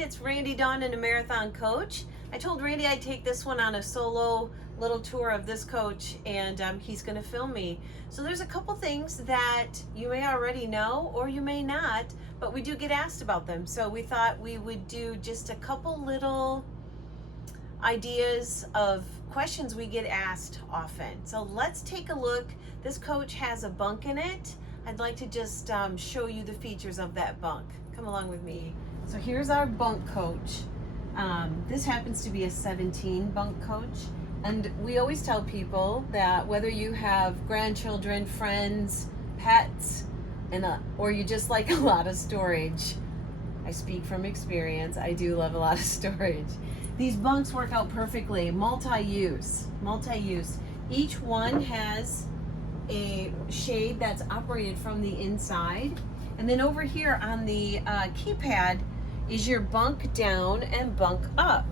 it's Randy Dawn and a Marathon Coach. I told Randy I'd take this one on a solo little tour of this coach, and he's going to film me. So there's a couple things that you may already know or you may not, but we do get asked about them. So we thought we would do just a couple little ideas of questions we get asked often. So let's take a look. This coach has a bunk in it. I'd like to just show you the features of that bunk. Come along with me. So here's our bunk coach. This happens to be a 17 bunk coach. And we always tell people that whether you have grandchildren, friends, pets, or you just like a lot of storage, I speak from experience, I do love a lot of storage. These bunks work out perfectly, multi-use. Each one has a shade that's operated from the inside. And then over here on the keypad is your bunk down and bunk up.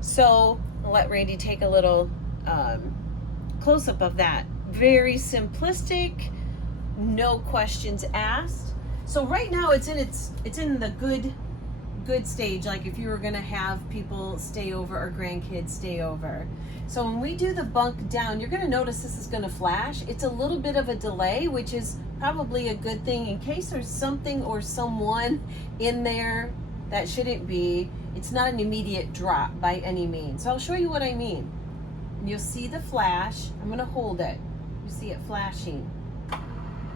So I'll let Randy take a little close-up of that. Very simplistic, no questions asked. So right now it's in the good stage, like if you were gonna have people stay over or grandkids stay over. So when we do the bunk down, you're gonna notice this is gonna flash. It's a little bit of a delay, which is probably a good thing in case there's something or someone in there that shouldn't be. It's not an immediate drop by any means. So I'll show you what I mean. You'll see the flash. I'm gonna hold it. You see it flashing.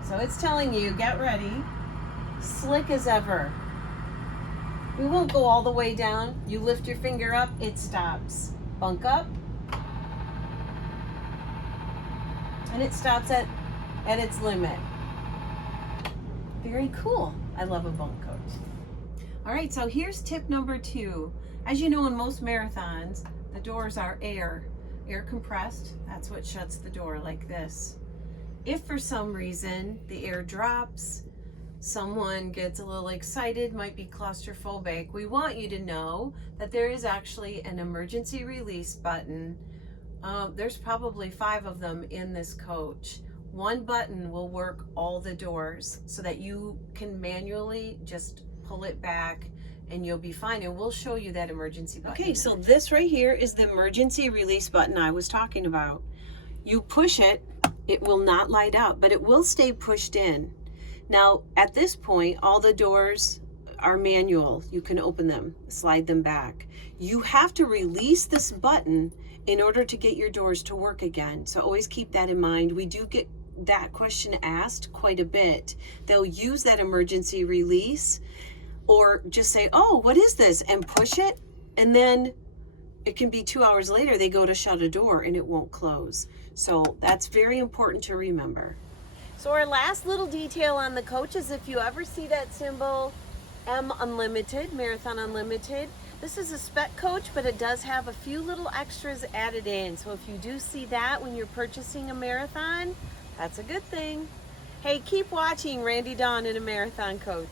So it's telling you, get ready. Slick as ever. We won't go all the way down. You lift your finger up, it stops. Bunk up. And it stops at its limit. Very cool. I love a bunk coach. All right, so here's tip number 2. As you know, in most marathons, the doors are air compressed. That's what shuts the door like this. If for some reason the air drops, someone gets a little excited, might be claustrophobic, we want you to know that there is actually an emergency release button. There's probably 5 of them in this coach. One button will work all the doors so that you can manually just pull it back and you'll be fine, and we'll show you that emergency button. Okay, so this right here is the emergency release button I was talking about. You push it, it will not light up, but it will stay pushed in. Now, at this point, all the doors are manual. You can open them, slide them back. You have to release this button in order to get your doors to work again. So always keep that in mind. We do get that question asked quite a bit. They'll use that emergency release or just say, oh, what is this? And push it. And then it can be 2 hours later, they go to shut a door and it won't close. So that's very important to remember. So our last little detail on the coach is if you ever see that symbol, M Unlimited, Marathon Unlimited, this is a spec coach, but it does have a few little extras added in. So if you do see that when you're purchasing a marathon, that's a good thing. Hey, keep watching Randy Dawn and a Marathon Coach.